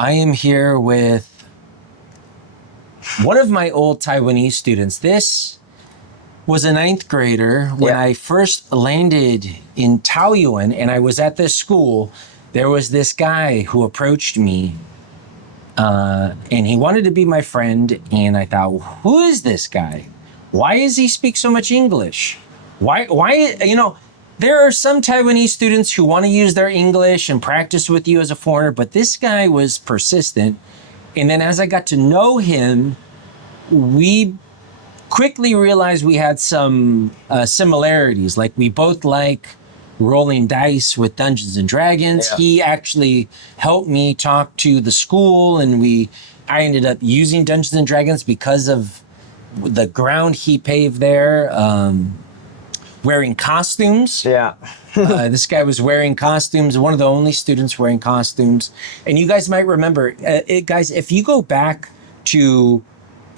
I am here with one of my old Taiwanese students. This was a ninth grader when I first landed in Taoyuan, and I was at this school. There was this guy who approached me, and he wanted to be my friend. And I thought, who is this guy? Why does he speak so much English? Why, there are some Taiwanese students who want to use their English and practice with you as a foreigner, but this guy was persistent. And then as I got to know him, we quickly realized we had some similarities. Like we both like rolling dice with Dungeons and Dragons. Yeah. He actually helped me talk to the school, and I ended up using Dungeons and Dragons because of the ground he paved there. Wearing costumes. Yeah. This guy was wearing costumes, one of the only students wearing costumes. And you guys might remember, guys, if you go back to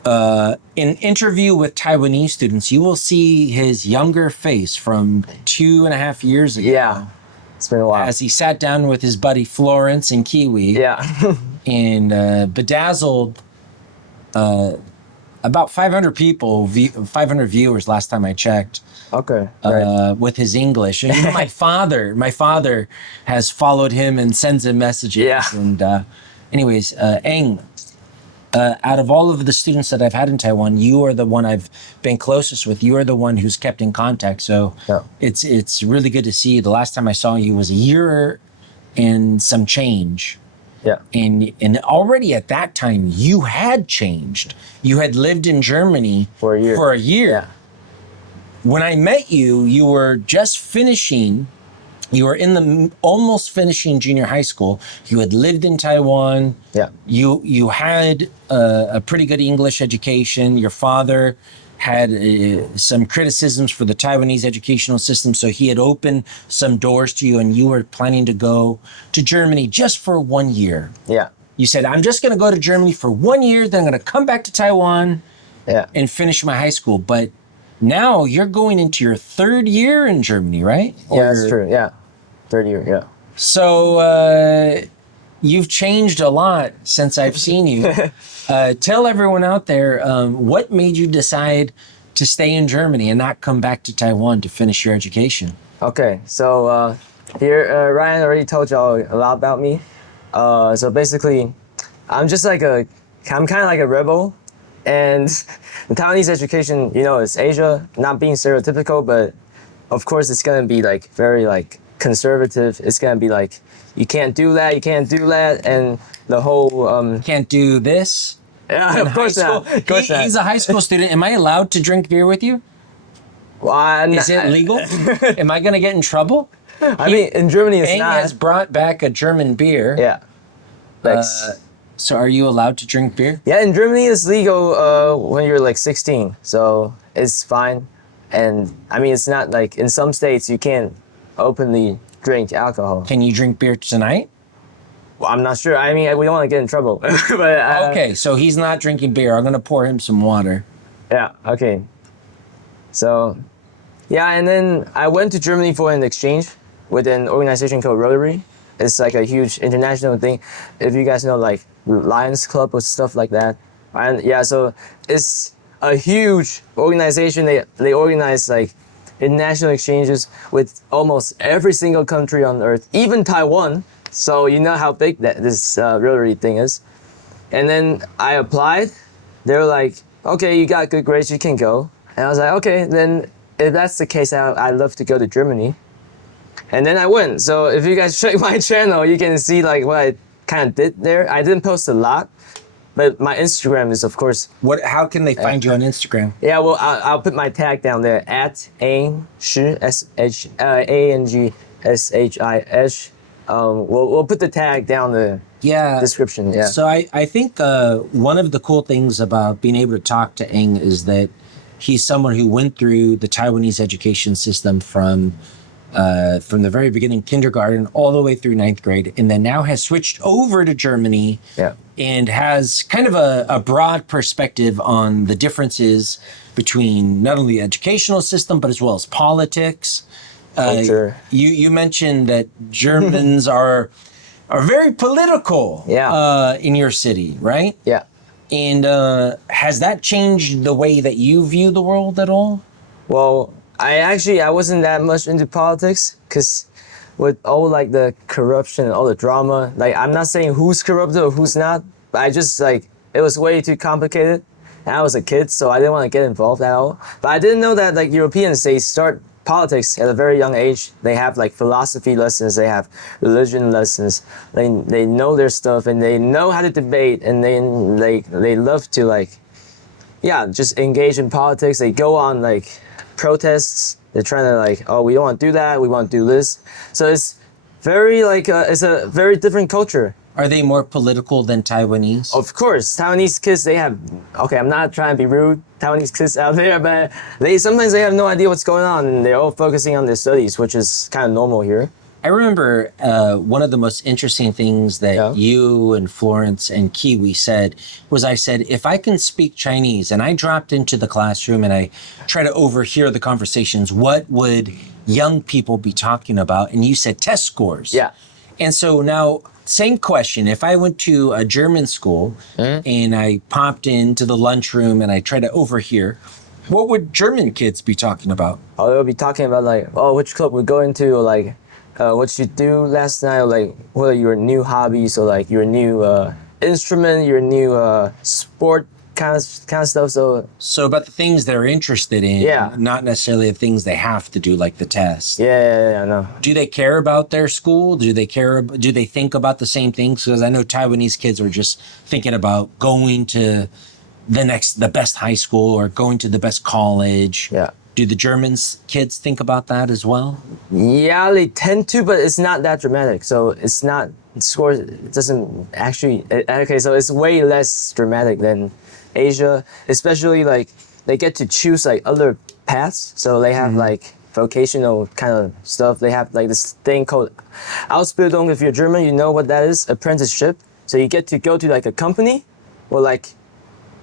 an interview with Taiwanese students, you will see his younger face from 2.5 years ago. Yeah, it's been a while. As he sat down with his buddy Florence and Kiwi. Yeah. And bedazzled about 500 people, 500 viewers last time I checked. Okay. With his English. And my father has followed him and sends him messages. Yeah. And anyways, Aang, out of all of the students that I've had in Taiwan, you are the one I've been closest with. You are the one who's kept in contact. So it's really good to see you. The last time I saw you was a year and some change. Yeah. And already at that time, you had changed. You had lived in Germany for a year. Yeah. When I met you, you were just finishing, you were almost finishing junior high school. You had lived in Taiwan. Yeah. You had a pretty good English education. Your father had some criticisms for the Taiwanese educational system, so he had opened some doors to you, and you were planning to go to Germany just for 1 year. Yeah. You said, I'm just going to go to Germany for 1 year, then I'm going to come back to Taiwan and finish my high school. But now you're going into your 3rd year in Germany, right? Yeah, that's true. Yeah. 3rd year, yeah. So you've changed a lot since I've seen you. Tell everyone out there, what made you decide to stay in Germany and not come back to Taiwan to finish your education? Okay, so here, Ryan already told y'all a lot about me. So basically, I'm kind of like a rebel. And the Taiwanese education, it's Asia, not being stereotypical, but of course it's going to be very conservative. It's going to be you can't do that, you can't do that, and the whole... Can't do this? Yeah, of course not. He's a high school student. Am I allowed to drink beer with you? Well, is it legal? Am I going to get in trouble? I mean, in Germany it's Aang not. has brought back a German beer. Yeah. So are you allowed to drink beer? Yeah, in Germany it's legal when you're 16, so it's fine. And I mean, it's not in some states you can't openly drink alcohol. Can you drink beer tonight? Well, I'm not sure. I mean, we don't want to get in trouble. But, okay, so he's not drinking beer. I'm going to pour him some water. Yeah, okay. So, yeah, and then I went to Germany for an exchange with an organization called Rotary. It's a huge international thing. If you guys know Lions Club or stuff like that. And yeah, so it's a huge organization. They organize international exchanges with almost every single country on earth, even Taiwan. So you know how big this Rotary thing is. And then I applied. They were like, okay, you got good grades, you can go. And I was like, okay, then if that's the case, I'd love to go to Germany. And then I went. So if you guys check my channel, you can see what I kind of did there. I didn't post a lot, but my Instagram is, of course... How can they find you on Instagram? Yeah, well, I'll put my tag down there, @Aang Shi, ANGSHIS. We'll put the tag down the description. Yeah. So I think one of the cool things about being able to talk to Aang is that he's someone who went through the Taiwanese education system from the very beginning, kindergarten, all the way through 9th grade, and then now has switched over to Germany and has kind of a broad perspective on the differences between not only the educational system, but as well as politics. Culture. You mentioned that Germans are are very political Yeah. in your city, right? Yeah. And has that changed the way that you view the world at all? Well, I wasn't that much into politics because with all like the corruption and all the drama, like I'm not saying who's corrupted or who's not, but I just like it was way too complicated. And I was a kid, so I didn't want to get involved at all. But I didn't know that like Europeans, they start politics at a very young age. They have like philosophy lessons, they have religion lessons. They know their stuff and they know how to debate, and they love to like just engage in politics. They go on like protests. They're trying to like, oh, we don't want to do that. We want to do this. So it's very like it's a very different culture. Are they more political than Taiwanese? Of course, Taiwanese kids, they have, okay, I'm not trying to be rude, Taiwanese kids out there, but sometimes they have no idea what's going on, and they're all focusing on their studies, which is kind of normal here. I remember one of the most interesting things that you and Florence and Kiwi said was, I said, if I can speak Chinese, and I dropped into the classroom and I try to overhear the conversations, what would young people be talking about? And you said test scores. Yeah. And so now, same question. If I went to a German school and I popped into the lunchroom and I tried to overhear, what would German kids be talking about? Oh, they'll be talking about like, oh, which club we're going to, or like, what you do last night, or like, what are your new hobbies, or like your new instrument, your new sport kind of stuff. So about the things they're interested in, not necessarily the things they have to do, like the test. Yeah, no. Do they care about their school? Do they think about the same things? Because I know Taiwanese kids are just thinking about going to the best high school or going to the best college. Yeah. Do the Germans kids think about that as well? Yeah, they tend to, but it's not that dramatic. So it's not, scores, it doesn't actually, okay, so it's way less dramatic than Asia, especially like they get to choose like other paths. So they have like vocational kind of stuff. They have like this thing called Ausbildung. If you're German, you know what that is, apprenticeship. So you get to go to like a company, or like,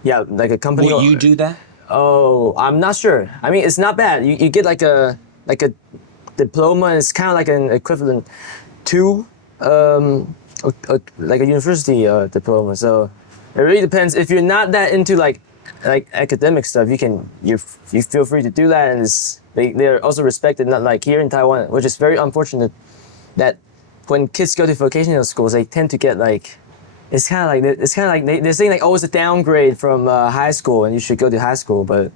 like a company. Will you do that? Oh, I'm not sure. I mean, it's not bad. You get like a diploma. It's kind of like an equivalent to like a university diploma. So it really depends. If you're not that into like academic stuff, you feel free to do that, and they're also respected. Not like here in Taiwan, which is very unfortunate, that when kids go to vocational schools, they tend to get like. It's kind of like they're saying like, oh, it's a downgrade from high school and you should go to high school. But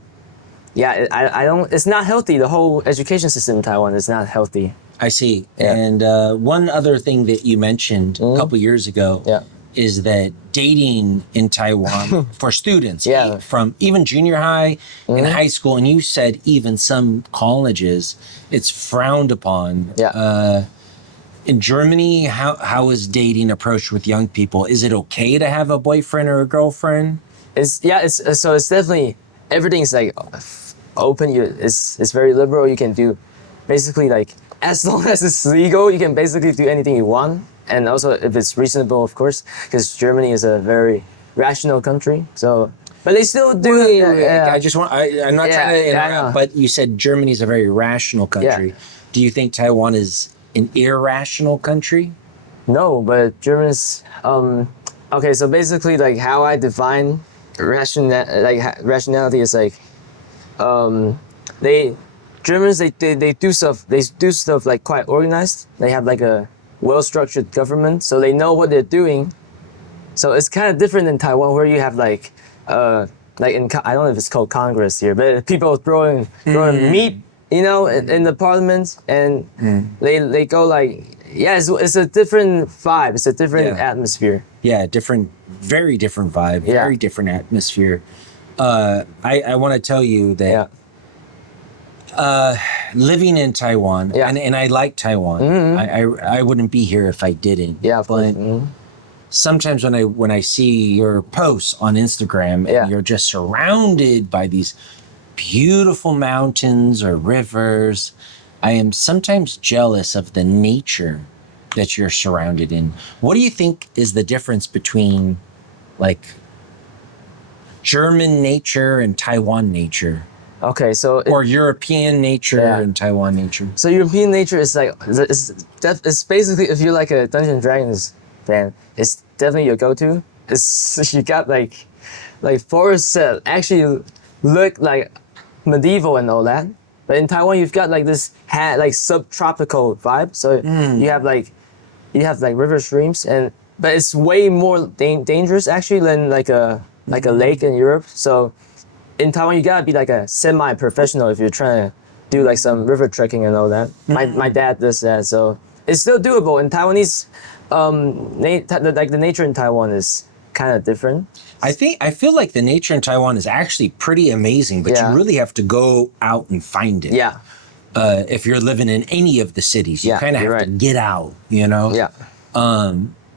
yeah, I don't. It's not healthy. The whole education system in Taiwan is not healthy. I see. Yeah. And one other thing that you mentioned a couple years ago is that dating in Taiwan for students from even junior high and high school, and you said even some colleges, it's frowned upon. Yeah. In Germany, how is dating approached with young people? Is it okay to have a boyfriend or a girlfriend? It's definitely, everything's like open. It's very liberal. You can do basically like, as long as it's legal, you can basically do anything you want. And also if it's reasonable, of course, because Germany is a very rational country. So, but they still do. I'm not trying to interrupt, but you said Germany is a very rational country. Yeah. Do you think Taiwan is an irrational country? No, but Germans. Okay, so basically, like how I define rationality is like, Germans they do stuff. They do stuff like quite organized. They have like a well-structured government, so they know what they're doing. So it's kind of different in Taiwan, where you have like I don't know if it's called Congress here, but people throwing meat, in the parliament, and they go like, it's a different vibe. It's a different atmosphere. Yeah, very different vibe, very different atmosphere. I want to tell you that living in Taiwan, and I like Taiwan. I wouldn't be here if I didn't. Yeah, but sometimes when I see your posts on Instagram and you're just surrounded by these beautiful mountains or rivers, I am sometimes jealous of the nature that you're surrounded in. What do you think is the difference between like German nature and Taiwan nature? Okay, so or European nature and Taiwan nature. So European nature is like it's basically, if you like a Dungeons and Dragons then it's definitely your go-to. It's you got like forests that actually look like medieval and all that. But in Taiwan, you've got like this like subtropical vibe. So you have like river streams, but it's way more dangerous actually than like a lake in Europe. So in Taiwan, you gotta be like a semi-professional if you're trying to do like some river trekking and all that. My dad does that, so it's still doable. In Taiwanese, like the nature in Taiwan is kind of different. I feel like the nature in Taiwan is actually pretty amazing, but you really have to go out and find it. Yeah. If you're living in any of the cities, you kind of have to get out, Yeah.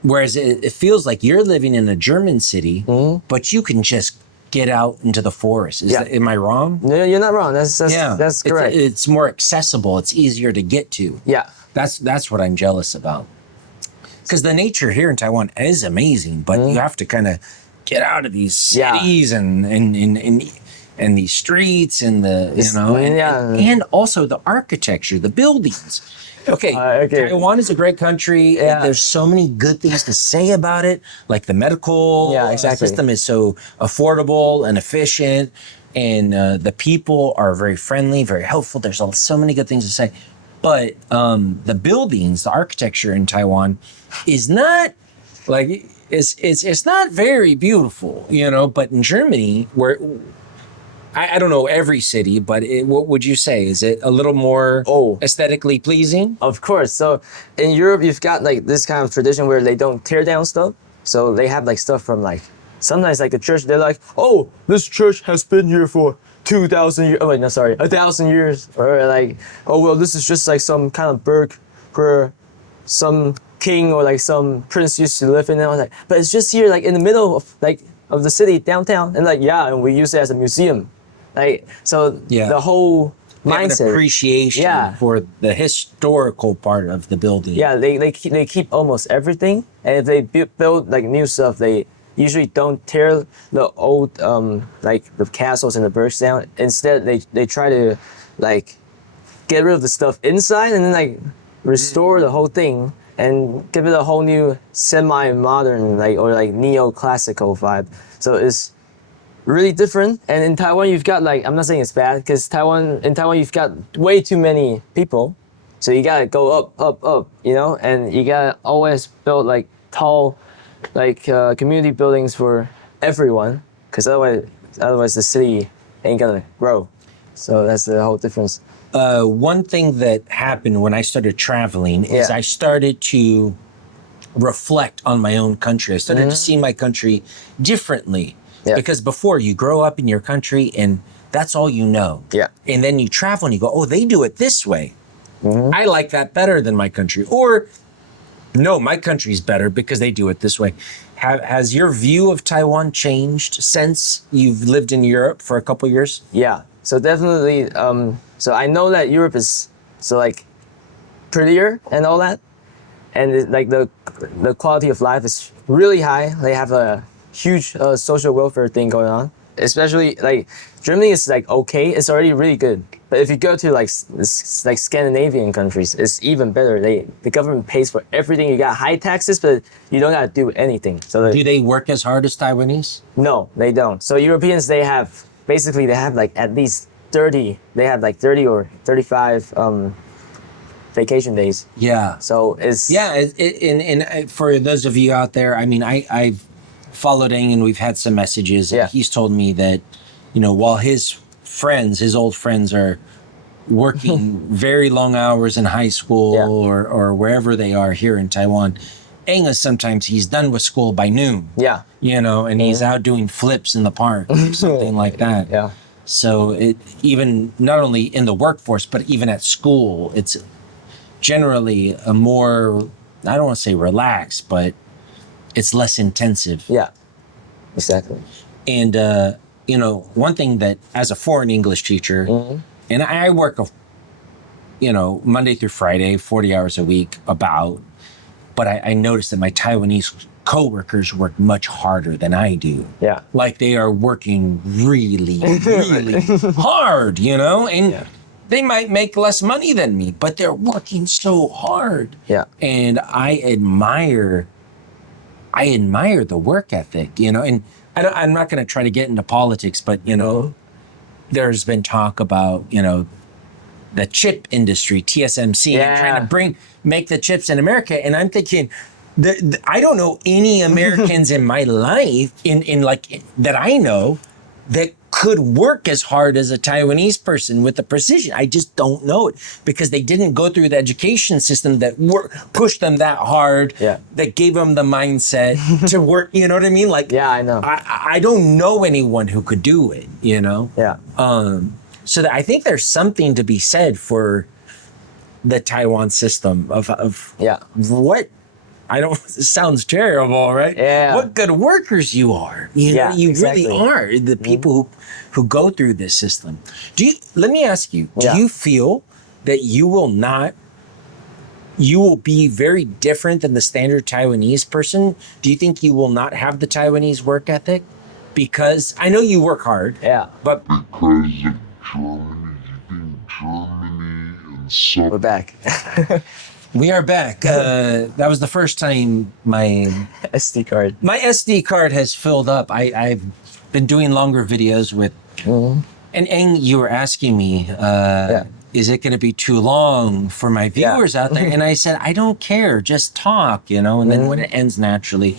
Whereas it feels like you're living in a German city, but you can just get out into the forest. Am I wrong? No, you're not wrong. That's correct. It's more accessible. It's easier to get to. Yeah. That's what I'm jealous about. Because the nature here in Taiwan is amazing, but you have to kind of get out of these cities and these streets and and also the architecture, the buildings. Okay, Taiwan is a great country. Yeah. There's so many good things to say about it. Like the medical system is so affordable and efficient, and the people are very friendly, very helpful. There's so many good things to say. But the buildings, the architecture in Taiwan is not like it's not very beautiful, But in Germany, where I don't know every city, but what would you say? Is it a little more aesthetically pleasing? Of course. So in Europe, you've got like this kind of tradition where they don't tear down stuff. So they have like stuff from like sometimes like a church. They're like, oh, this church has been here for 2,000 years. Oh wait, no, sorry, 1,000 years. Or like, oh well, this is just like some kind of burg where some king or like some prince used to live in. And I was like, but it's just here, like in the middle of the city, downtown, and like and we use it as a museum. Like so, the whole mindset, an appreciation for the historical part of the building. Yeah, they keep almost everything, and if they build like new stuff, they usually don't tear the old like the castles and the burgs down. Instead, they try to like get rid of the stuff inside and then like restore the whole thing and give it a whole new semi-modern or neoclassical vibe. So it's really different. And in Taiwan, you've got I'm not saying it's bad, because in Taiwan you've got way too many people, so you gotta go up, and you gotta always build tall community buildings for everyone, because otherwise the city ain't gonna grow. So that's the whole difference. One thing that happened when I started traveling is I started to reflect on my own country. I started to see my country differently. Yeah. Because before, you grow up in your country and that's all you know. Yeah. And then you travel and you go, oh, they do it this way. I like that better than my country. Or, no, my country's better because they do it this way. Has your view of Taiwan changed since you've lived in Europe for a couple years? Yeah. So definitely, so I know that Europe is prettier and all that. And the quality of life is really high. They have a huge social welfare thing going on. Especially Germany is okay, it's already really good. But if you go to Scandinavian countries, it's even better. The government pays for everything. You got high taxes, but you don't gotta do anything. So do they work as hard as Taiwanese? No, they don't. So Europeans, they have at least 30. They have 30 or 35 vacation days. Yeah. So it's and for those of you out there, I mean, I've followed Aang and we've had some messages. Yeah. He's told me that, while his old friends are working very long hours in high school or wherever they are here in Taiwan, Aang is sometimes he's done with school by noon. Yeah. And he's out doing flips in the park or something like that. Yeah. So it even not only in the workforce, but even at school, it's generally a more, I don't want to say relaxed, but it's less intensive. Yeah, exactly. And, one thing that as a foreign English teacher, and I work, Monday through Friday, 40 hours a week but I noticed that my Taiwanese coworkers work much harder than I do. Yeah. They are working really, really hard, and they might make less money than me, but they're working so hard. Yeah. And I admire I admire the work ethic, you know, and I'm not going to try to get into politics, but, you know, there's been talk about, you know, the chip industry, TSMC, and trying to make the chips in America. And I'm thinking, I don't know any Americans in my life, in like that I know, that could work as hard as a Taiwanese person with the precision. I just don't know it because they didn't go through the education system that pushed them that hard, that gave them the mindset to work. You know what I mean? Like, I know. I don't know anyone who could do it, you know? Yeah. So that I think there's something to be said for the Taiwan system of what, I don't, it sounds terrible, right? Yeah. What good workers you are. You know, you really are the people who go through this system. Let me ask you, do you feel that you will be very different than the standard Taiwanese person? Do you think you will not have the Taiwanese work ethic? Because I know you work hard. Yeah. But because of Germany, you think Germany and so We're back. we are back. That was the first time my SD card. SD card has filled up. I've been doing longer videos with, and Aang, you were asking me, is it going to be too long for my viewers out there? And I said, I don't care, just talk, you know, and then when it ends naturally,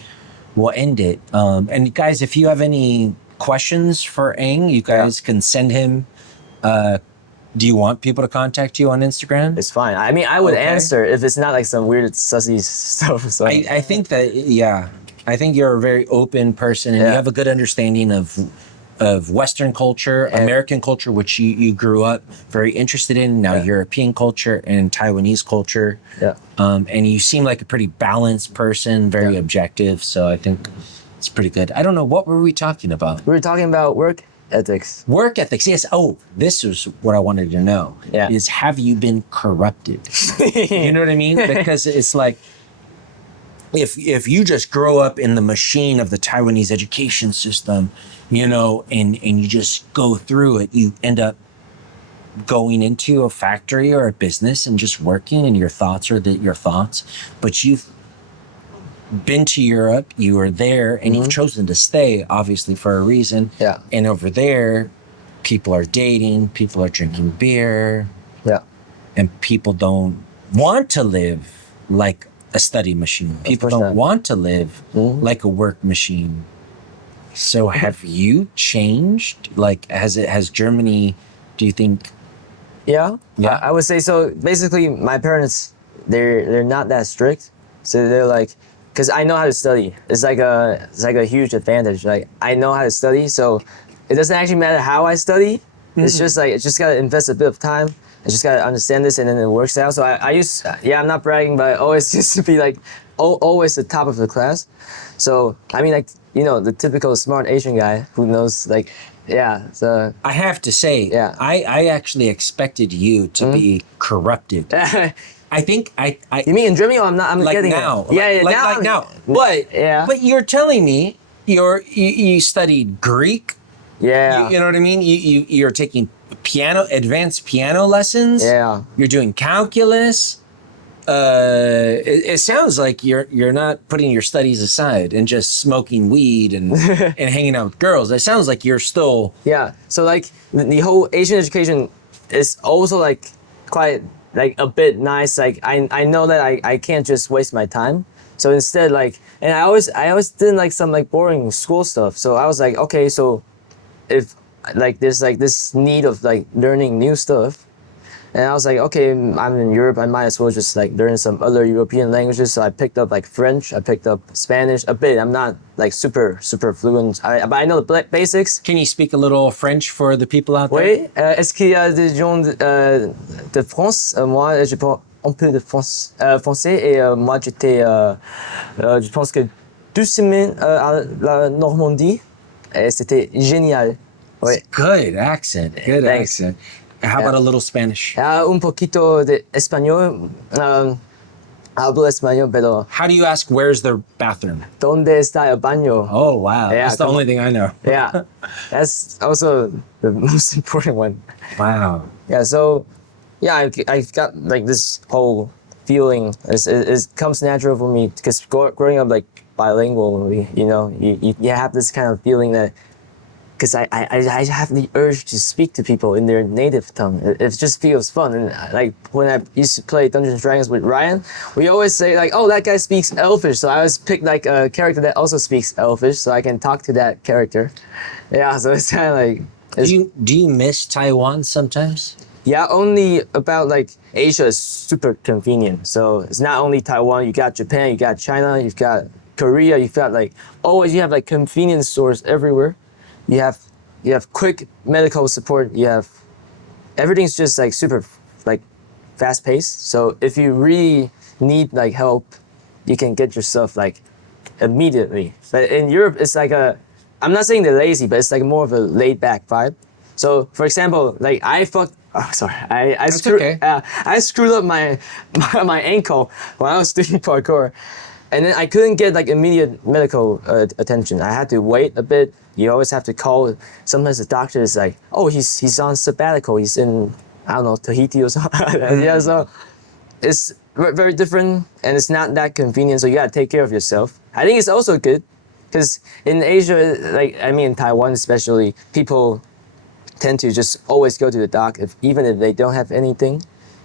we'll end it. And guys, if you have any questions for Aang, you guys can send him. Do you want people to contact you on Instagram? It's fine. I mean, I would answer if it's not like some weird sussy stuff. So. I think that, I think you're a very open person and you have a good understanding of Western culture, American culture, which you grew up very interested in, now European culture and Taiwanese culture. Yeah. And you seem like a pretty balanced person, very objective. So I think it's pretty good. I don't know, what were we talking about? We were talking about work ethics. Work ethics, yes. Oh, this is what I wanted to know. Yeah. Is have you been corrupted? You know what I mean? Because it's like, if you just grow up in the machine of the Taiwanese education system, you know, and you just go through it, you end up going into a factory or a business and just working, and your thoughts are your thoughts. But you've been to Europe, you were there, and you've chosen to stay, obviously, for a reason. Yeah. And over there, people are dating, people are drinking beer, and people don't want to live like a study machine. People don't want to live like a work machine. So have you changed? Like, has Germany, do you think? Yeah. I would say so. Basically, my parents, they're not that strict. So they're like, because I know how to study. It's like a huge advantage. Like, I know how to study, so it doesn't actually matter how I study. It's just like, it's just gotta invest a bit of time. I just gotta understand this, and then it works out. So I used, I'm not bragging, but I always used to be like, always the top of the class. So, I mean, like, you know, the typical smart Asian guy who knows, like, so. I have to say, I actually expected you to be corrupted. I think You mean in Germany? Or I'm like getting now. it. Like now. But you're telling me you studied Greek. Yeah. You know what I mean? You're taking advanced piano lessons. Yeah. You're doing calculus. It sounds like you're not putting your studies aside and just smoking weed and and hanging out with girls. It sounds like you're still. Yeah. So like the whole Asian education is also like quite like a bit nice. Like I know that I can't just waste my time. So instead, like, and I always didn't like some like boring school stuff. So I was like, okay, so if like there's like this need of like learning new stuff, and I was like, okay, I'm in Europe, I might as well just like learn some other European languages. So I picked up like French, I picked up Spanish a bit. I'm not like super fluent, but I know the basics. Can you speak a little French for the people out there? Oui, est-ce qu'il y a des gens de France? Moi, je parle un peu de français, et moi j'étais, je pense que 2 semaines à la Normandie, et c'était génial. Oui. Good accent. Good Thanks. accent. How about a little Spanish? Un poquito de español. Hablo español, pero How do you ask where's the bathroom? ¿dónde está el baño? Oh, wow. Yeah, That's the come only thing I know. Yeah, that's also the most important one. Wow. Yeah, so yeah, I've got like this whole feeling. It comes natural for me because growing up like bilingual. You have this kind of feeling that because I have the urge to speak to people in their native tongue. It just feels fun. And like when I used to play Dungeons and Dragons with Ryan, we always say like, oh, that guy speaks Elfish. So I always pick like a character that also speaks Elfish, so I can talk to that character. Yeah, so it's kind of like. Do you miss Taiwan sometimes? Yeah, only about like Asia is super convenient. So it's not only Taiwan. You got Japan, you got China, you've got Korea. You've got like always you have like convenience stores everywhere. You have quick medical support. You have everything's just like super like fast paced. So if you really need like help, you can get yourself like immediately. But in Europe, it's like I'm not saying they're lazy, but it's like more of a laid back vibe. So for example, like I screwed up my ankle when I was doing parkour. And then I couldn't get like immediate medical attention. I had to wait a bit. You always have to call. Sometimes the doctor is like, "Oh, he's on sabbatical. He's in I don't know Tahiti or something." Yeah, so it's very different, and it's not that convenient. So you gotta take care of yourself. I think it's also good because in Asia, like I mean in Taiwan especially, people tend to just always go to the doc even if they don't have anything.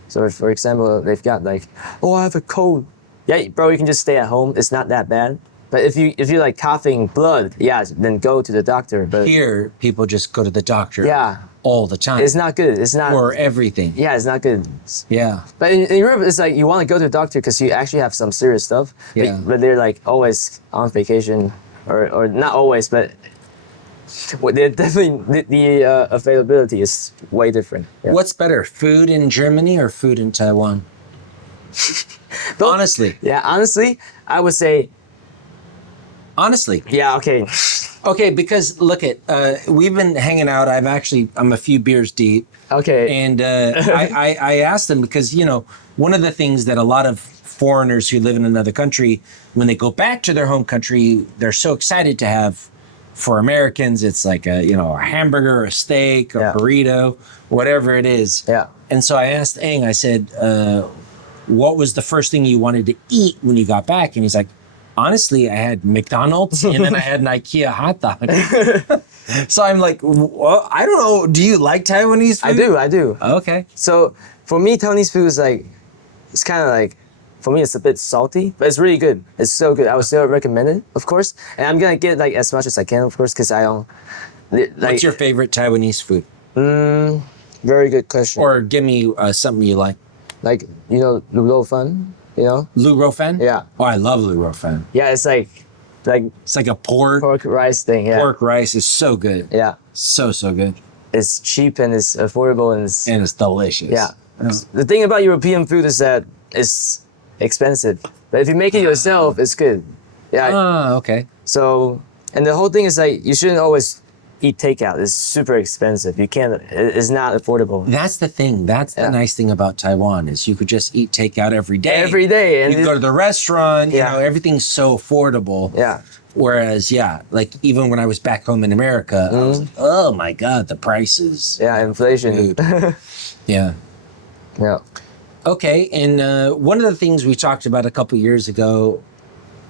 So for example, they've got like, "Oh, I have a cold." Yeah, bro, you can just stay at home. It's not that bad. But if you're like coughing blood, yeah, then go to the doctor. But Here, people just go to the doctor yeah, all the time. it's not good. It's not. For everything. Yeah, it's not good. Yeah. But in Europe, it's like you want to go to the doctor because you actually have some serious stuff. Yeah. But they're like always on vacation, or not always, but they're definitely the availability is way different. Yeah. What's better, food in Germany or food in Taiwan? Honestly. Yeah, honestly, I would say. Honestly. Yeah. Okay. Okay, because look at we've been hanging out. I'm a few beers deep. Okay. And I asked them because, one of the things that a lot of foreigners who live in another country, when they go back to their home country, they're so excited to have. For Americans, it's like a hamburger, a steak, a burrito, whatever it is. Yeah. And so I asked Aang, I said, what was the first thing you wanted to eat when you got back? And he's like, honestly, I had McDonald's and then I had an IKEA hot dog. So I'm like, well, I don't know. Do you like Taiwanese food? I do. Okay. So for me, Taiwanese food is like, it's kind of like, for me, it's a bit salty, but it's really good. It's so good. I would still recommend it, of course. And I'm gonna get like as much as I can, of course, because I don't. Like, What's your favorite Taiwanese food? Very good question. Or give me something you like. Like lu rou fan, Lu Rofen? Yeah. Oh, I love Lu Rofen. Yeah, it's like It's like a pork rice thing. Yeah. Pork rice is so good. Yeah. So good. It's cheap and it's affordable and it's delicious. Yeah. The thing about European food is that it's expensive, but if you make it yourself, it's good. Yeah. Ah, okay. So, and the whole thing is like you shouldn't always eat takeout. It's super expensive. You can't. It's not affordable. That's the thing. That's the nice thing about Taiwan is you could just eat takeout every day. Every day, and you go to the restaurant. Yeah. Everything's so affordable. Yeah. Whereas, like even when I was back home in America, I was like, oh my God, the prices. Yeah, inflation. Yeah. Yeah. Okay, and one of the things we talked about a couple years ago,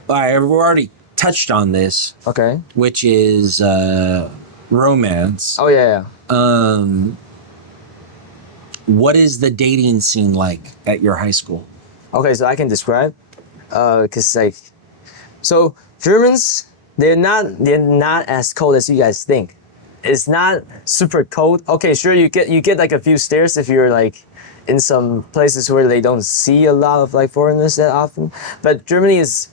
we already touched on this, Okay. which is romance. Oh yeah. What is the dating scene like at your high school? Okay, so I can describe, cause like, so Germans, they're not as cold as you guys think. It's not super cold. Okay, sure, you get like a few stares if you're like in some places where they don't see a lot of like foreigners that often. But Germany is,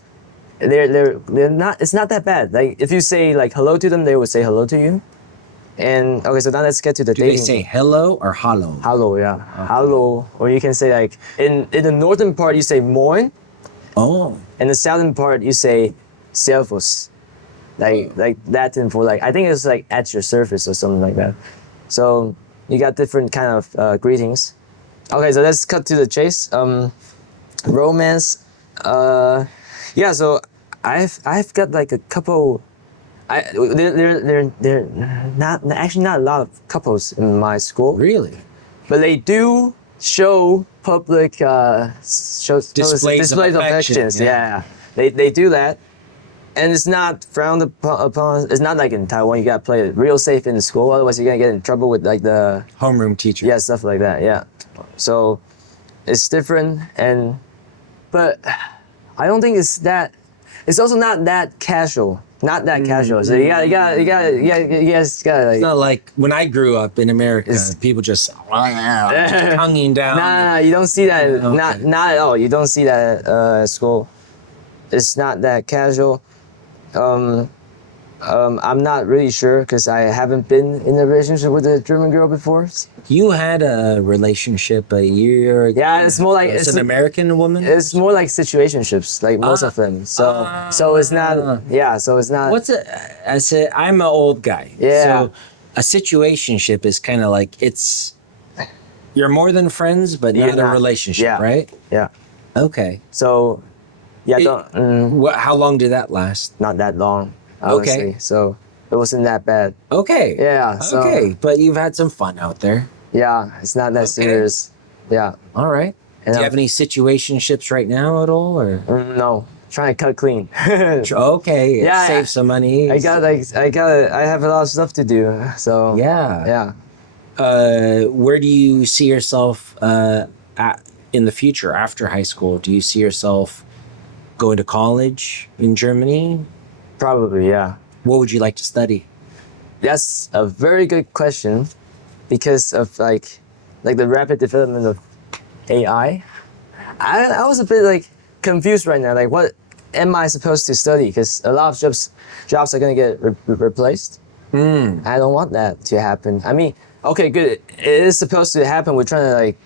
they're not. It's not that bad. Like if you say like hello to them, they will say hello to you. And okay, so now let's get to the Do dating. they say hello or hallo? Hello, yeah. Hello. Or you can say like in the northern part you say moin. Oh. In the southern part you say servus. Like Latin for like I think it's like at your service or something like that. So you got different kind of greetings. Okay, so let's cut to the chase. Romance. Yeah, so I've got like a couple. They're not actually not a lot of couples in my school. Really? But they do show public displays of affections. Yeah. Yeah, they do that. and it's not frowned upon. It's not like in Taiwan you gotta play it real safe in the school, otherwise you're gonna get in trouble with like the Homeroom teacher. stuff like that. Yeah, so it's different, but I don't think it's that. It's also not that casual. Not that casual. So you guys gotta like. It's not like when I grew up in America, people just tonguing down. Nah, you don't see that. Okay. Not at all. You don't see that at school. It's not that casual. I'm not really sure because I haven't been in a relationship with a German girl before. You had a relationship a year ago. Yeah, it's more like It's an American woman. It's more like situationships, like most of them. So it's not. Yeah, so it's not. What's a? I said I'm an old guy. Yeah. So a situationship is kind of like it's. You're more than friends, but You're not a not. relationship, Yeah. right? Yeah. Okay. So, yeah, How long did that last? not that long. Okay. Honestly. So it wasn't that bad. Okay. Yeah, so- okay, but you've had some fun out there. Yeah, it's not that serious. Yeah. All right. And Do you have any situationships right now at all, or? No, trying to cut clean. Okay. Yeah, Save some money. I have a lot of stuff to do. So Yeah. yeah. Where do you see yourself in the future after high school? Do you see yourself going to college in Germany? Probably, yeah. What would you like to study? That's a very good question because of like the rapid development of AI. I was a bit like confused right now. Like, what am I supposed to study? Because a lot of jobs are gonna get replaced. I don't want that to happen. I mean, okay, good. It is supposed to happen. We're trying to like,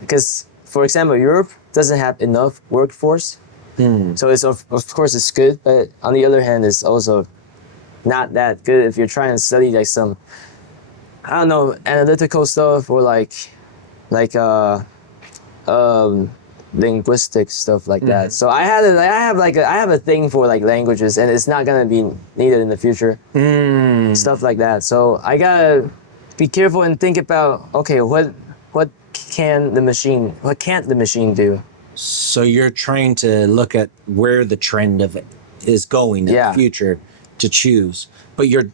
because for example, Europe doesn't have enough workforce. So it's of course it's good, but on the other hand, it's also not that good if you're trying to study like some, I don't know, analytical stuff or like linguistic stuff like that. So I have a thing for like languages, and it's not gonna be needed in the future. Stuff like that. So I gotta be careful and think about, okay, what can't the machine do? So you're trying to look at where the trend of it is going in Yeah. the future to choose, but you're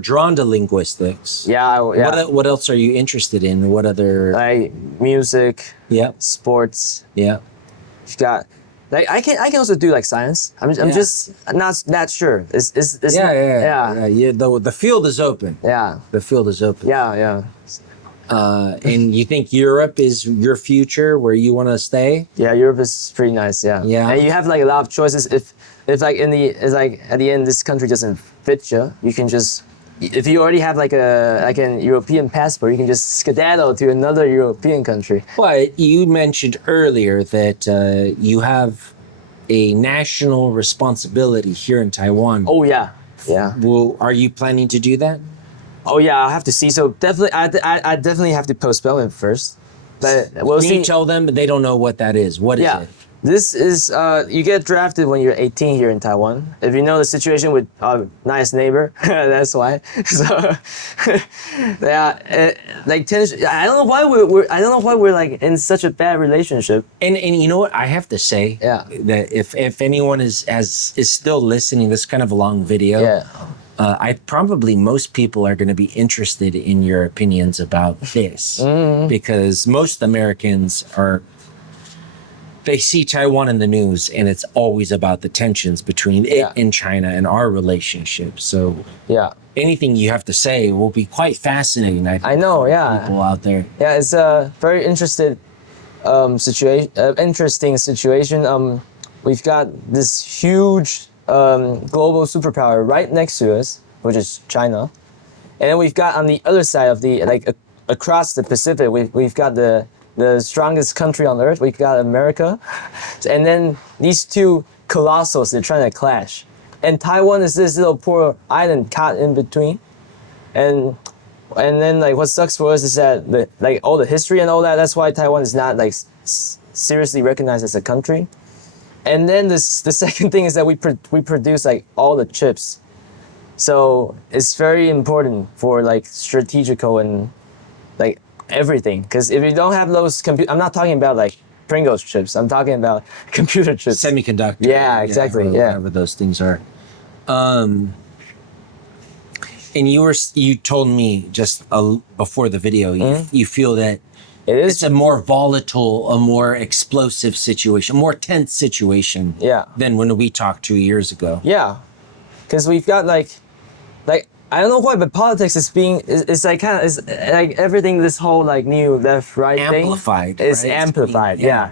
drawn to linguistics. Yeah, What else are you interested in? What other? like music, Yeah. sports. Yeah. You've got like I can also do like science. I'm Yeah. just not sure. It's Yeah. The field is open. yeah The field is open. yeah. And you think Europe is your future, where you want to stay? Yeah, Europe is pretty nice. Yeah. Yeah. And you have like a lot of choices. If like it's like at the end this country doesn't fit you, you can just, if you already have like an European passport, you can just skedaddle to another European country. But you mentioned earlier that you have a national responsibility here in Taiwan. Oh yeah. Yeah. Well, are you planning to do that? Oh yeah. I'll have to see. So definitely, I definitely have to postpone it first. But we'll Can see. you tell them they don't know what that is? What is Yeah. it? This is you get drafted when you're 18 here in Taiwan. If you know the situation with nice neighbor, that's why. So yeah, like I don't know why we're like in such a bad relationship. And you know what I have to say? Yeah. That if anyone is still listening, this is kind of a long video. Yeah. Most people are going to be interested in your opinions about this because most Americans they see Taiwan in the news and it's always about the tensions between it and China and our relationship. So Yeah. anything you have to say will be quite fascinating. I think, I know. for Yeah. people out there. Yeah. It's a very interesting situation. We've got this huge global superpower right next to us, which is China, and then we've got on the other side of the across the Pacific, we've got the strongest country on earth. We've got America, and then these two colossals, they're trying to clash, and Taiwan is this little poor island caught in between, and then like what sucks for us is that like all the history and all that. That's why Taiwan is not like seriously recognized as a country. And then the second thing is that we produce like all the chips, so it's very important for like strategical and like everything. Because if you don't have those I'm not talking about like Pringles chips. I'm talking about computer chips. Semiconductor. Yeah, exactly. Yeah. Whatever those things are. And you told me just before the video, you feel that It it's is. a more volatile, a more explosive situation, more tense situation Yeah. than when we talked 2 years ago. Yeah, because we've got like I don't know why, but politics is being it's like kind of is like everything. This whole like new left right Amplified, thing is right? It's amplified. being- Yeah.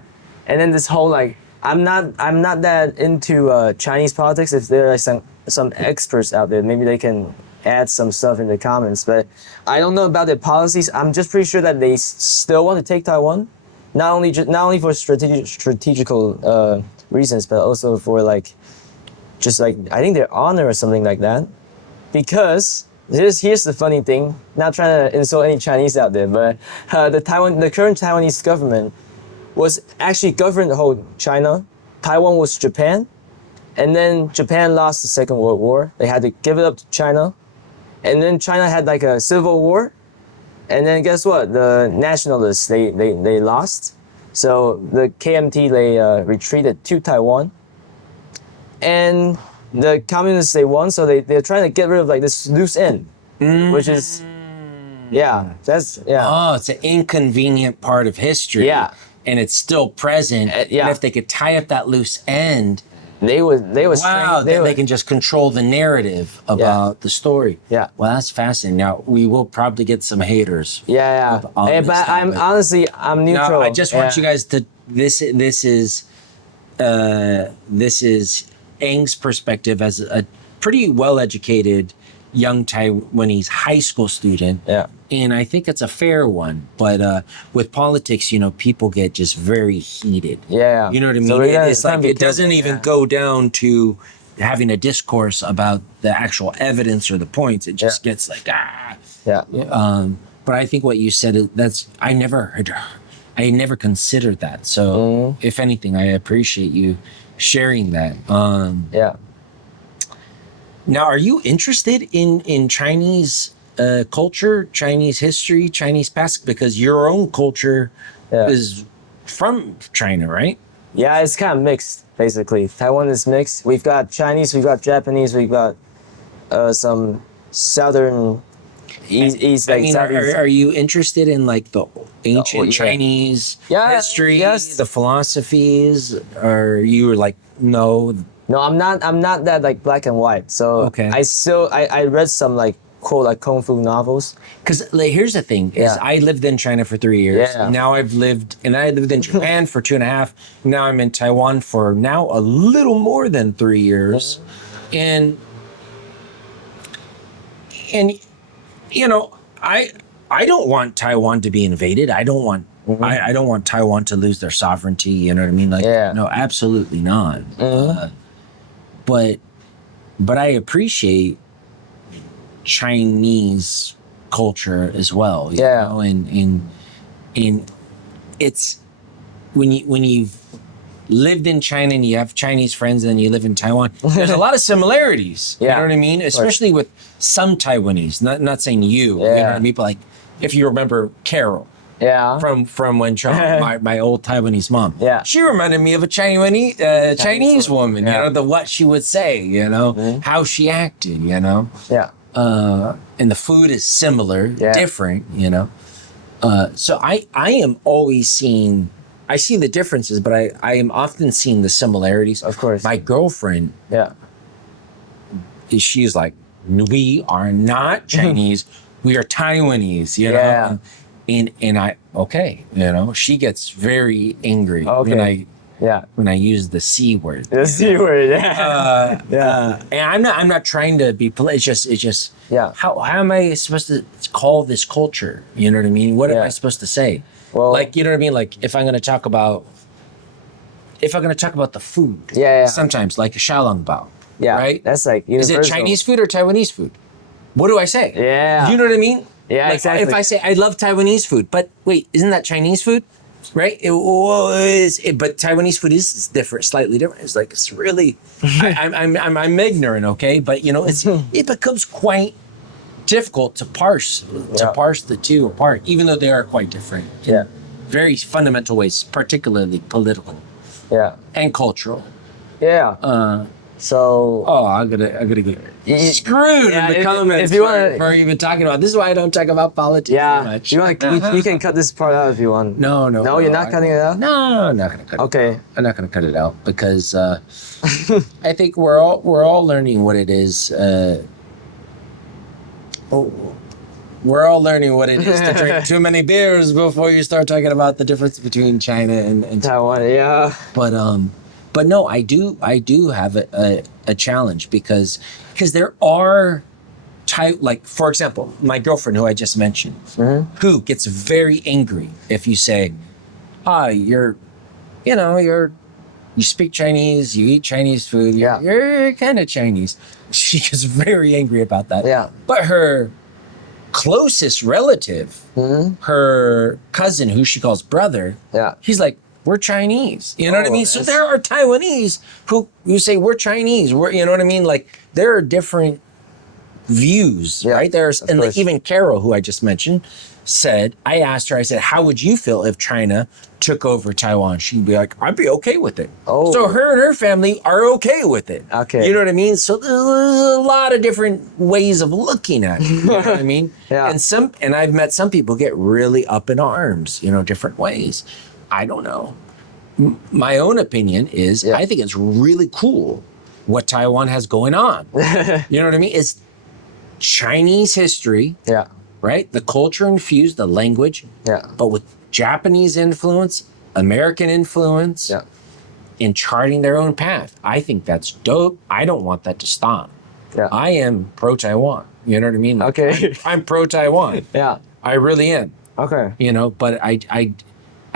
And then this whole like I'm not that into Chinese politics. If there are some experts out there, maybe they can add some stuff in the comments. But I don't know about their policies. I'm just pretty sure that they still want to take Taiwan, not only for strategical reasons, but also for like just like I think their honor or something like that. Because here's the funny thing. Not trying to insult any Chinese out there, but the current Taiwanese government was actually governed the whole China. Taiwan was Japan, and then Japan lost the Second World War. They had to give it up to China, and then China had like a civil war, and then guess what? The nationalists they lost, so the KMT they retreated to Taiwan, and the communists they won. So they're trying to get rid of like this loose end, which is that's Oh, it's an inconvenient part of history. Yeah. And it's still present. yeah. And if they could tie up that loose end, they would wow, then they can just control the narrative about the story. Yeah. Well, that's fascinating. Now, we will probably get some haters. Yeah. on Hey, this but I'm topic. honestly I'm neutral. No, I just want Yeah. you guys to this is Aang's perspective as a pretty well-educated young Taiwanese high school student. Yeah. And I think it's a fair one. But with politics, people get just very heated. Yeah. You know what I mean? So we gotta- It's like be it doesn't careful, even go down to having a discourse about the actual evidence or the points. It just gets like, Yeah. But I think what you said, I never considered that. So if anything, I appreciate you sharing that. Yeah. Now, are you interested in Chinese culture, Chinese history, Chinese past? Because your own culture is from China, right? Yeah, it's kind of mixed, basically. Taiwan is mixed. We've got Chinese, we've got Japanese, we've got some southern east I like mean, southeast. are you interested in like the ancient yeah. Chinese Yeah, history, yes. the philosophies? Or you were like, no, No, I'm not that like black and white. So Okay. I read some like quote like kung fu novels. because here's the thing: is Yeah. I lived in China for 3 years. Yeah. Now I lived in Japan for 2.5. Now I'm in Taiwan for now a little more than 3 years, and I don't want Taiwan to be invaded. I don't want. I don't want Taiwan to lose their sovereignty. You know what I mean? Like, Yeah. no, absolutely not. But I appreciate Chinese culture as well. you Yeah. know, and it's when you've lived in China and you have Chinese friends and then you live in Taiwan, there's a lot of similarities. You Yeah. know what I mean? Especially with some Taiwanese. Not saying you. You know Yeah. what I mean? But like if you remember Carol Yeah. from when my old Taiwanese mom. Yeah. She reminded me of a Chinese woman, Yeah. what she would say, how she acted, Yeah. and the food is similar, Yeah. different, so I am always seeing, I see the differences, but I am often seeing the similarities. Of course. My girlfriend, Yeah. she's like, we are not Chinese, we are Taiwanese, Yeah. And I, she gets very angry Okay. when I use the C word. The C word. Yeah. And I'm not trying to be polite. It's just Yeah. how am I supposed to call this culture? You know what I mean? What am Yeah. I supposed to say? Well- like, you know what I mean? Like if I'm going to talk about the food, Yeah. sometimes like a xiaolongbao, Yeah. right? That's like Is it universal. Chinese food or Taiwanese food? What do I say? Yeah. You know what I mean? Yeah, Like, exactly. If I say I love Taiwanese food, but wait, isn't that Chinese food? Right? But Taiwanese food is different, slightly different. It's like it's really, I'm ignorant, okay? But it becomes quite difficult to parse Yeah. the two apart, even though they are quite different. Yeah. very fundamental ways, particularly political Yeah. and cultural. Yeah. So Oh, I'm gonna get screwed Yeah, in the if- comments if you wanna- for even talking about. This is why I don't talk about politics yeah, too much. you can cut this part out if you want. No, No, you're not cutting it out? No, I'm not gonna cut it. Okay. out. I'm not gonna cut it out because I think we're all learning what it is. We're all learning what it is to drink too many beers before you start talking about the difference between China and Taiwan, yeah. but no, I do have a challenge because there are like, for example, my girlfriend who I just mentioned, who gets very angry if you say, you speak Chinese, you eat Chinese food, Yeah. you're kind of Chinese. She gets very angry about that. Yeah. But her closest relative, her cousin, who she calls brother, Yeah. he's like, we're Chinese. You know what I Oh, mean? So that's- there are Taiwanese who say we're Chinese. You know what I mean? Like there are different views, Yeah, right? There's of and course. even Carol, who I just mentioned, said, I asked her, I said, how would you feel if China took over Taiwan? She'd be like, I'd be okay with it. Oh. So her and her family are okay with it. Okay. You know what I mean? So there's a lot of different ways of looking at it. You know what I mean? Yeah. And I've met some people get really up in arms, different ways. I don't know. My own opinion is Yeah. I think it's really cool what Taiwan has going on. You know what I mean? It's Chinese history, Yeah. right? The culture infused, the language, Yeah. but with Japanese influence, American influence, Yeah. in charting their own path. I think that's dope. I don't want that to stop. Yeah. I am pro Taiwan. You know what I mean? Like, Okay. I'm pro Taiwan. Yeah. I really am. Okay. But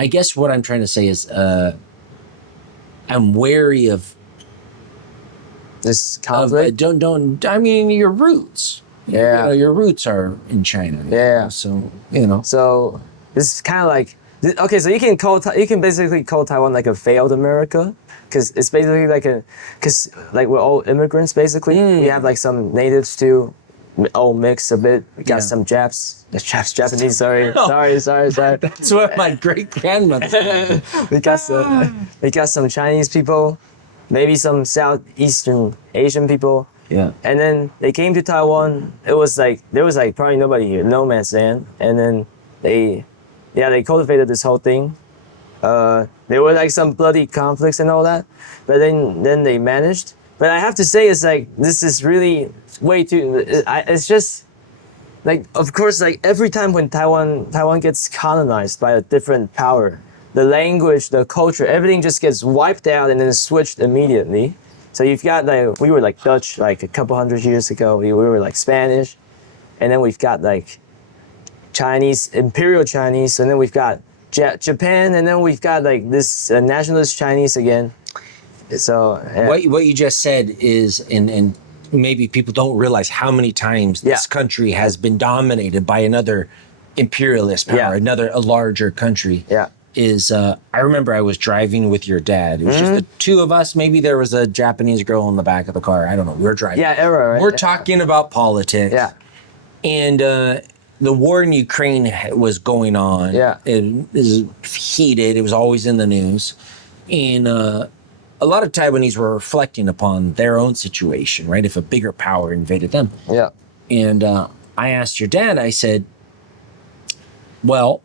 I guess what I'm trying to say is I'm wary of This conflict. don't I mean your roots. Yeah. Your roots are in China. Yeah. So So this is kind of like okay. So you can basically call Taiwan like a failed America because it's basically because we're all immigrants basically. We have like some natives too, all mixed a bit. We got Yeah. some Japanese. Sorry. that's what my great grandmother said. we got some Chinese people, maybe some Southeastern Asian people. Yeah. And then they came to Taiwan. It was like there was like probably nobody here, no man's land. And then they cultivated this whole thing. There were like some bloody conflicts and all that, but then they managed. But I have to say, it's like this is really way too. It's just like, of course, like every time when Taiwan gets colonized by a different power, the language, the culture, everything just gets wiped out and then switched immediately. So you've got like we were like Dutch like a couple hundred years ago. We were like Spanish, and then we've got like Chinese, Imperial Chinese, and then we've got Japan, and then we've got like this nationalist Chinese again. So What you just said is, and maybe people don't realize how many times this Yeah. country has been dominated by another imperialist power, Yeah. a larger country. Yeah. Is I remember I was driving with your dad. It was just the two of us. Maybe there was a Japanese girl in the back of the car. I don't know. We were driving. yeah, era, right? We're talking about politics. Yeah. And the war in Ukraine was going on. Yeah. It was heated. It was always in the news. And a lot of Taiwanese were reflecting upon their own situation, right? If a bigger power invaded them. Yeah. And I asked your dad, I said, well,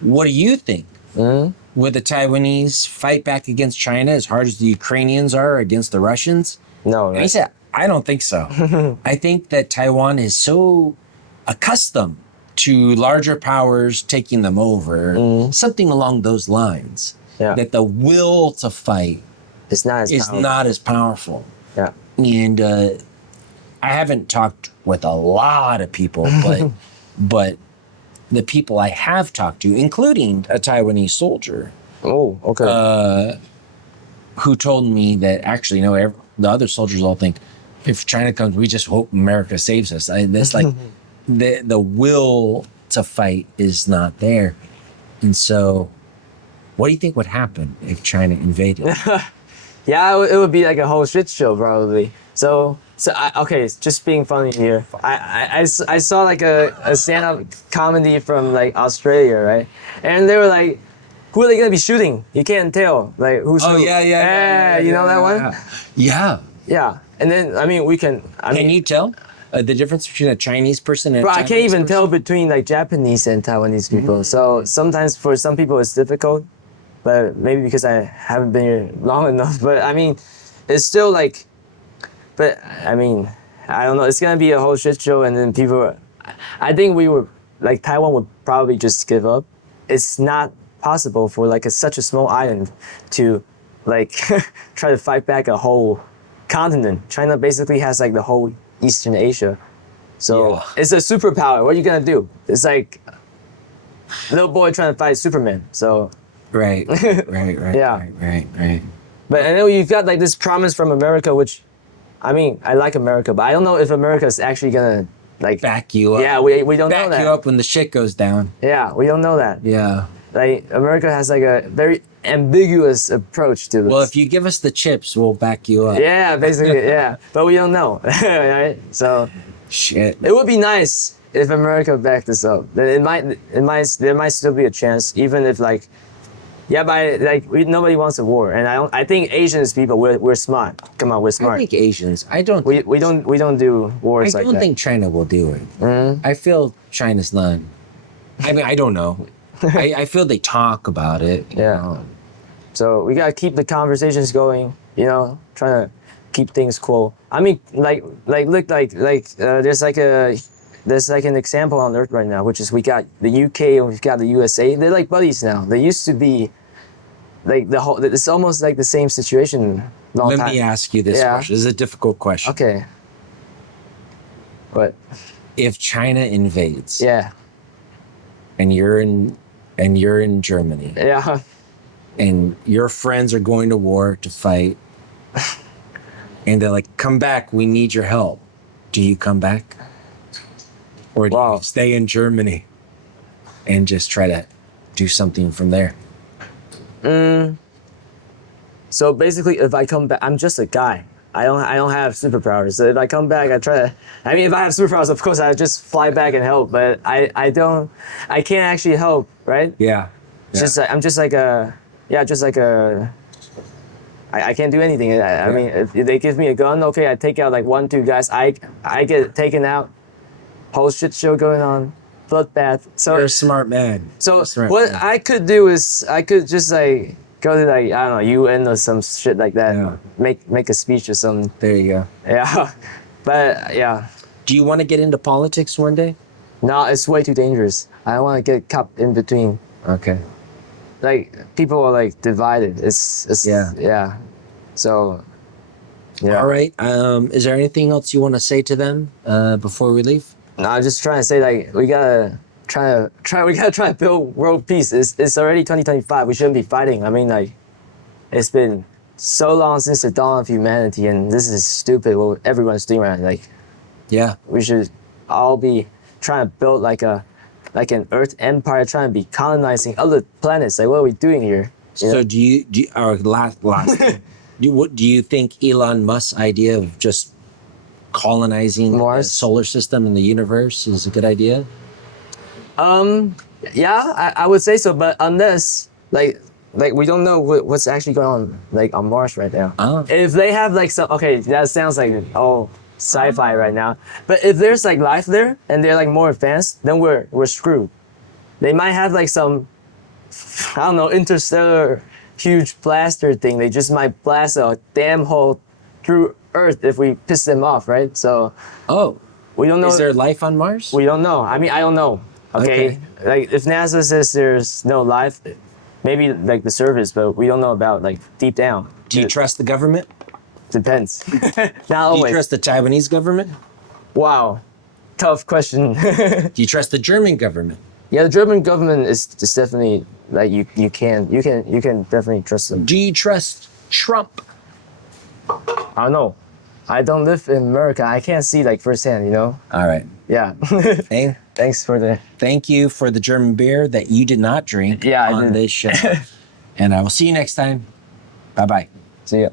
what do you think? Would the Taiwanese fight back against China as hard as the Ukrainians are against the Russians? No, And he right? said, I don't think so. I think that Taiwan is so accustomed to larger powers taking them over, something along those lines, Yeah. that the will to fight It's not as is powerful. not as powerful. Yeah. And I haven't talked with a lot of people, but the people I have talked to, including a Taiwanese soldier, Oh, okay. who told me that actually, no, the other soldiers all think if China comes, we just hope America saves us. That's like the will to fight is not there. And so, what do you think would happen if China invaded? Yeah, it would be like a whole shit show probably. So okay, just being funny here. I saw like a stand-up comedy from like Australia, right? And they were like, who are they gonna be shooting? You can't tell like who's Oh who. yeah. You know that one? Yeah. Yeah. And then I mean we can. Can you tell the difference between a Chinese person and a Bro, I Taiwanese can't even tell person? between like Japanese and Taiwanese people. So sometimes for some people it's difficult, but maybe because I haven't been here long enough. But I mean, it's still like. But I mean, I don't know. It's gonna be a whole shit show, and then people. I think we would like Taiwan would probably just give up. It's not possible for like such a small island to like try to fight back a whole continent. China basically has like the whole Eastern Asia, so Yeah. it's a superpower. What are you gonna do? It's like little boy trying to fight Superman. So, Right. Right. Yeah. Right. but I know you've got like this promise from America, which, I mean, I like America, but I don't know if America is actually gonna like Back you up. Yeah, we don't know Back that. you up when the shit goes down. Yeah, we don't know that. Yeah. Like America has like a very ambiguous approach to this. Well, if you give us the chips, we'll back you up. Yeah, basically, yeah. But we don't know, right? So Shit. it would be nice if America backed us up. Then there might still be a chance, even if like, yeah, but like nobody wants a war, and I think Asians people we're smart. Come on, we're I smart. think Asians. I don't. We don't do I wars like don't that. think China will do it. I feel China's not. I mean, I don't know. I feel they talk about it. you Yeah. know. So we gotta keep the conversations going. You know, trying to keep things cool. I mean, look, there's like an example on Earth right now, which is we got the UK and we've got the USA. They're like buddies now. They used to be like the whole. It's almost like the same situation. Long Let time. me ask you this Yeah. question. This is a difficult question. Okay. But If China invades yeah, and you're in Germany yeah. and your friends are going to war to fight and they're like, come back, we need your help. Do you come back? Or do Wow. you stay in Germany and just try to do something from there? So basically, if I come back, I'm just a guy. I don't have superpowers. So if I come back, I mean, if I have superpowers, of course, I just fly back and help. But I can't actually help, right? Yeah. It's just I'm just like a, yeah, just like a. I can't do anything. I mean, if they give me a gun, okay, I take out like 1-2 guys. I get taken out. Whole shit show going on, bloodbath. So You're a smart man. So You're a smart what man. I could do is I could just like go to like I don't know UN or some shit like that. Yeah. Make a speech or something. There you go. Yeah, but yeah, Do you want to get into politics one day? no, it's way too dangerous. I don't want to get caught in between. Okay. Like people are like divided. It's Yeah. So yeah. All right. Is there anything else you want to say to them before we leave? No, I'm just trying to say like we gotta try to build world peace. It's already 2025. We shouldn't be fighting. I mean like it's been so long since the dawn of humanity, and this is stupid what everyone's doing right now. Like Yeah. we should all be trying to build like an Earth empire, trying to be colonizing other planets. Like what are we doing here? You know? So do you our last thing, do you think Elon Musk's idea of just colonizing the Mars? solar system and the universe is a good idea? Yeah, I would say so, but unless like we don't know what's actually going on like on Mars right now. Ah. If they have like some okay, that sounds like sci-fi right now. But if there's like life there and they're like more advanced, then we're screwed. They might have like some I don't know interstellar huge blaster thing. They just might blast a damn hole through Earth if we piss them off, right? So Oh, we don't know. is there life on Mars? We don't know. I mean, I don't know. Okay? Like, if NASA says there's no life, maybe like the surface, but we don't know about like deep down. Do you trust the government? Depends. Not Do you always. trust the Taiwanese government? Wow, tough question. Do you trust the German government? Yeah, the German government is definitely like you can definitely trust them. Do you trust Trump? I don't know. I don't live in America. I can't see like firsthand. You know. All right. Yeah. Hey, Thanks for the. thank you for the German beer that you did not drink Yeah, I on didn't. this show. And I will see you next time. Bye-bye. See ya.